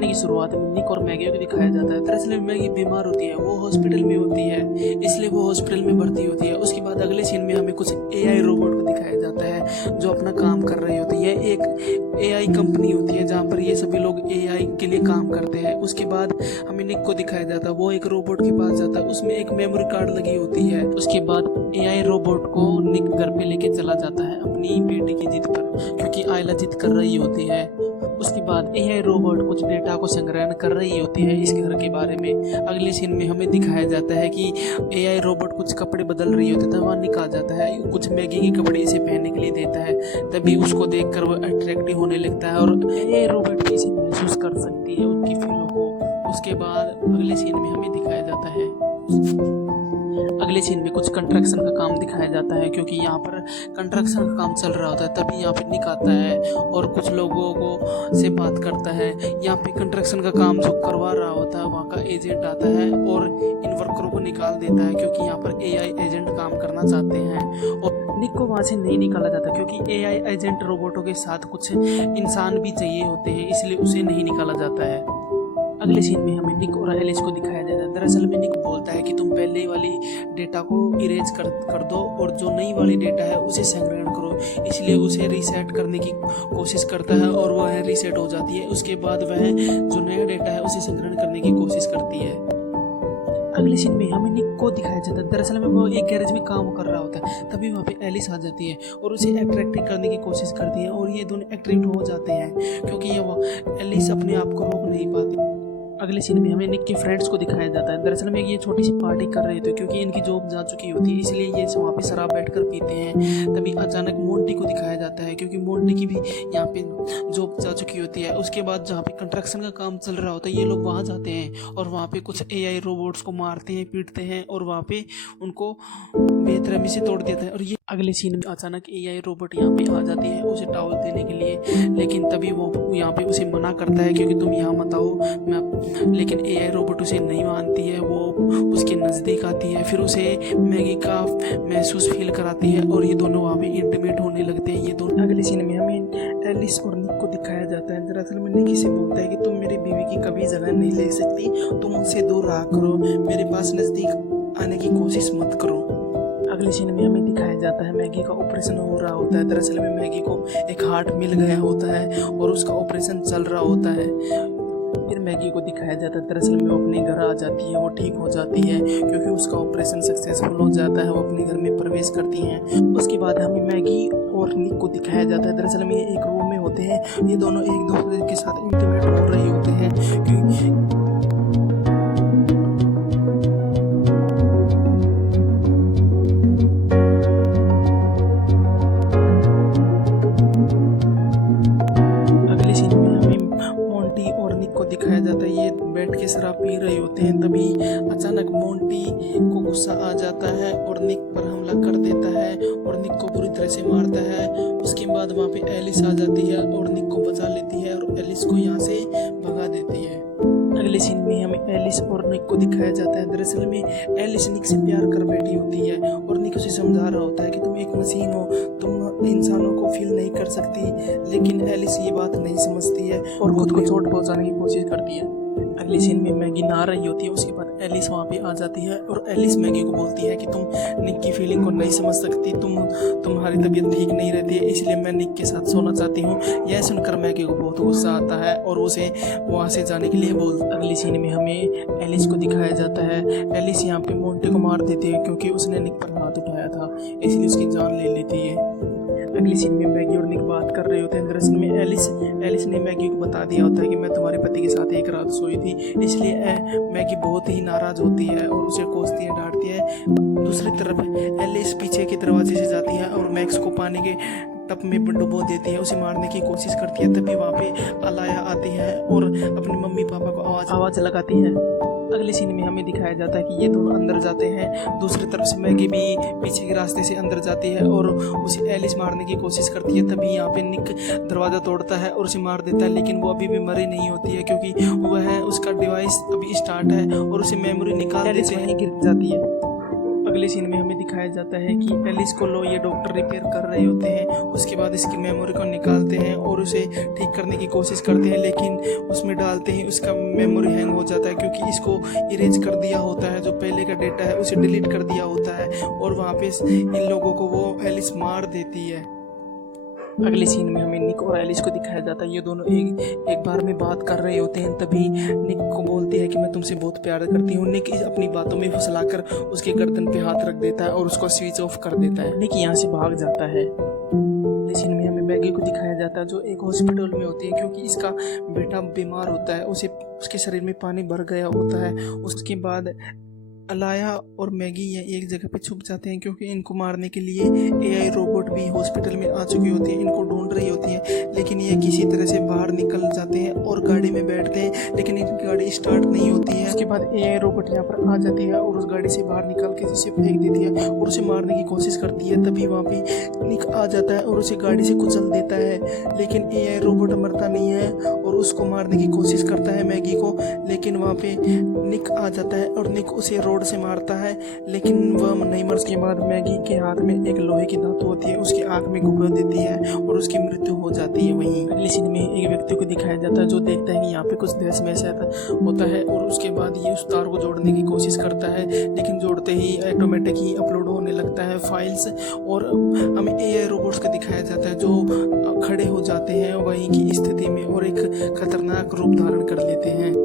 कहानी की शुरुआत में निक और मैगी को दिखाया जाता है। दरअसल मैगी बीमार होती है, वो हॉस्पिटल में होती है, इसलिए वो हॉस्पिटल में भर्ती होती है। उसके बाद अगले सीन में हमें कुछ एआई रोबोट को दिखाया जाता है जो अपना काम कर रही होती है। एक एआई कंपनी होती है जहाँ पर ये सभी लोग एआई के लिए काम करते हैं। उसके बाद हमें निक को दिखाया जाता है, वो एक रोबोट के पास जाता है, उसमें एक मेमोरी कार्ड लगी होती है। उसके बाद एआई रोबोट को निक घर पे लेके चला जाता है अपनी बेटी की जिद पर, क्योंकि आयला जिद कर रही होती है। उसके बाद एआई रोबोट कुछ डेटा को संग्रहण कर रही होती है इस घर के बारे में। अगले सीन में हमें दिखाया जाता है कि एआई रोबोट कुछ कपड़े बदल रही होती है, वहाँ निक आ जाता है, कुछ मैगी के कपड़े इसे पहनने के लिए देता है। तभी उसको देखकर वो अट्रैक्टिव होने लगता है और एआई रोबोट भी इसे महसूस कर सकती है, उनकी फीलों को। उसके बाद अगले सीन में हमें दिखाया जाता है, अगले सीन में कुछ कंस्ट्रक्शन का काम दिखाया जाता है, क्योंकि यहाँ पर कंस्ट्रक्शन का काम चल रहा होता है। तभी यहाँ पे निक आता है और कुछ लोगों को से बात करता है। यहाँ पे कंस्ट्रक्शन का काम जो करवा रहा होता है वहाँ का एजेंट आता है और इन वर्करों को निकाल देता है, क्योंकि यहाँ पर एआई एजेंट काम करना चाहते हैं। और निक को वहाँ से नहीं निकाला जाता, क्योंकि एआई एजेंट रोबोटों के साथ कुछ इंसान भी चाहिए होते हैं, इसलिए उसे नहीं निकाला जाता है। अगले सीन में हमें निक और एलिस को दिखाया जाता है। दरअसल में निक बोलता है कि तुम पहले वाली डेटा को इरेज कर दो और जो नई वाली डेटा है उसे संग्रहण करो। इसलिए उसे रीसेट करने की कोशिश करता है और वह रीसेट हो जाती है। उसके बाद वह जो नया डेटा है उसे संग्रहण करने की कोशिश करती है। अगले सीन में हमें निक को दिखाया जाता है। दरअसल में वो एक गैरेज में काम कर रहा होता है, तभी वहाँ पे एलिस आ जाती है और उसे अट्रैक्टिव करने की कोशिश करती है और ये दोनों अट्रैक्ट हो जाते हैं, क्योंकि ये एलिस अपने आप को रोक नहीं पाती। अगले सीन में हमें निक के फ्रेंड्स को दिखाया जाता है। दरअसल में ये छोटी सी पार्टी कर रहे थे, क्योंकि इनकी जॉब जा चुकी होती है, इसलिए ये वहाँ पे शराब बैठकर पीते हैं। तभी अचानक मोंटी को दिखाया जाता है, क्योंकि मोंटी की भी यहाँ पे जॉब जा चुकी होती है। उसके बाद जहाँ पे कंस्ट्रक्शन का काम चल रहा होता है ये लोग वहाँ जाते हैं और वहाँ पे कुछ एआई रोबोट्स को मारते हैं, पीटते हैं और वहाँ पे उनको बेरहमी से तोड़ देते हैं। और ये अगले सीन में अचानक एआई रोबोट यहाँ पे आ जाती है उसे टावल देने के लिए, लेकिन तभी वो यहाँ पे उसे मना करता है, क्योंकि तुम यहाँ मत आओ, लेकिन एआई रोबोट उसे नहीं मानती है। वो उसके नज़दीक आती है, फिर उसे मैगी का महसूस फील कराती है और ये दोनों वहाँ पे इंटीमेट होने लगते हैं। ये दोनों अगले सीन में हमें एलिस और निक को दिखाया जाता है। दरअसल में निक से बोलता है कि तुम मेरी बीवी की कभी जगह नहीं ले सकती, तुम उनसे दूर रहा करो, मेरे पास नज़दीक आने की कोशिश मत करो। अगले सीन में हमें दिखाया जाता है मैगी का ऑपरेशन हो रहा होता है। दरअसल में मैगी को एक हार्ट मिल गया होता है और उसका ऑपरेशन चल रहा होता है। फिर मैगी को दिखाया जाता है, दरअसल में वो अपने घर आ जाती है, वो ठीक हो जाती है, क्योंकि उसका ऑपरेशन सक्सेसफुल हो जाता है। वो अपने घर में प्रवेश करती हैं। उसके बाद हमें मैगी और निक को दिखाया जाता है। दरअसल में ये एक रूम में होते हैं, ये दोनों एक दूसरे के साथ इंटीमेट हो रहे होते हैं, क्योंकि दिखाया जाता है ये बैठ के शराब पी रहे होते हैं। तभी अचानक मोंटी को गुस्सा आ जाता है और निक पर हमला कर देता है और निक को बुरी तरह से मारता है। उसके बाद वहाँ पे एलिस आ जाती है और निक को बचा लेती है और एलिस को यहाँ से भगा देती है। अगले सीन में हमें एलिस और निक को दिखाया जाता है। दरअसल में एलिस निक से प्यार कर बैठी होती है और निक उसे समझा रहा होता है कि तुम एक मशीन हो, तुम इंसानों को फील नहीं कर सकती, लेकिन एलिस ये बात नहीं समझती है और खुद को चोट पहुंचाने की कोशिश करती है। अगले सीन में मैगी नहा रही होती है। उसके बाद एलिस वहाँ पे आ जाती है और एलिस मैगी को बोलती है कि तुम निक की फीलिंग को नहीं समझ सकती, तुम्हारी तबीयत ठीक नहीं रहती है, इसलिए मैं निक के साथ सोना चाहती हूँ। यह सुनकर मैगी को बहुत गुस्सा आता है और उसे वहाँ से जाने के लिए अगले सीन में हमें एलिस को दिखाया जाता है। एलिस यहाँ पे मोंटी को मार देती है, क्योंकि उसने निक पर हाथ उठाया था, इसलिए उसकी जान ले लेती है। अगली सीन में मैगी और निक बात कर रहे होते हैं। दरअसल में एलिस ने मैगी को बता दिया होता है कि मैं तुम्हारे पति के साथ एक रात सोई थी, इसलिए मैगी बहुत ही नाराज होती है और उसे कोसती है, डांटती है। दूसरी तरफ एलिस पीछे के दरवाजे से जाती है और मैक्स को पानी के टब में डुबो देती है, उसे मारने की कोशिश करती है। तभी वहाँ पे अलाया आती है और अपने मम्मी पापा को आवाज़ लगाती है। अगले सीन में हमें दिखाया जाता है कि ये दोनों अंदर जाते हैं। दूसरी तरफ से मैगी भी पीछे के रास्ते से अंदर जाती है और उसे एलिस मारने की कोशिश करती है। तभी यहाँ पे निक दरवाज़ा तोड़ता है और उसे मार देता है, लेकिन वो अभी भी मरी नहीं होती है, क्योंकि वह उसका डिवाइस अभी स्टार्ट है और उसे मेमोरी निकाल देते हैं, गिर जाती है। अगले सीन में हमें दिखाया जाता है कि एलिस को ये डॉक्टर रिपेयर कर रहे होते हैं। उसके बाद इसकी मेमोरी को निकालते हैं और उसे ठीक करने की कोशिश करते हैं, लेकिन उसमें डालते ही उसका मेमोरी हैंग हो जाता है, क्योंकि इसको इरेज कर दिया होता है। जो पहले का डेटा है उसे डिलीट कर दिया होता है और वहाँ पे इन लोगों को वो एलिस मार देती है। अगले सीन में हमें निक और एलिस को दिखाया जाता है। ये दोनों एक बार में बात कर रहे होते हैं। तभी निक को बोलती है कि मैं तुमसे बहुत प्यार करती हूँ। निक अपनी बातों में फुसलाकर उसके गर्दन पे हाथ रख देता है और उसको स्विच ऑफ कर देता है। निक यहाँ से भाग जाता है। अगले सीन में हमें मैगी को दिखाया जाता है, जो एक हॉस्पिटल में होती है, क्योंकि इसका बेटा बीमार होता है। उसके शरीर में पानी भर गया होता है। उसके बाद अलाया और मैगी ये एक जगह पे छुप जाते हैं, क्योंकि इनको मारने के लिए एआई रोबोट भी हॉस्पिटल में आ चुकी होती है। इनको ढूंढ रही होती है, लेकिन ये किसी तरह से बाहर निकल जाते हैं और गाड़ी में बैठते हैं, लेकिन इनकी गाड़ी स्टार्ट नहीं होती है। उसके बाद एआई रोबोट यहाँ पर आ जाती है और उस गाड़ी से बाहर निकाल के उसे फेंक देती है और उसे मारने की कोशिश करती है। तभी वहाँ पे निक आ जाता है और उसे गाड़ी से कुचल देता है, लेकिन एआई रोबोट मरता नहीं है और उसको मारने की कोशिश करता है मैगी को। लेकिन वहाँ पे निक आ जाता है और निक उसे रोड से मारता है, लेकिन वह नहीं मर। उसके बाद मैगी के हाथ में एक लोहे की धातु होती है, उसकी आंख में घुसा देती है और उसकी मृत्यु हो जाती है। वहीं अगले सीन में एक व्यक्ति को दिखाया जाता है, जो देखता है कि यहाँ पे कुछ देश में ऐसा होता है और उसके बाद ये उस तार को जोड़ने की कोशिश करता है, लेकिन जोड़ते ही ऑटोमेटिक ही अपलोड होने लगता है फाइल्स। और हमें एआई रोबोट्स को दिखाया जाता है, जो खड़े हो जाते हैं वहीं की स्थिति में और एक खतरनाक रूप धारण कर लेते हैं।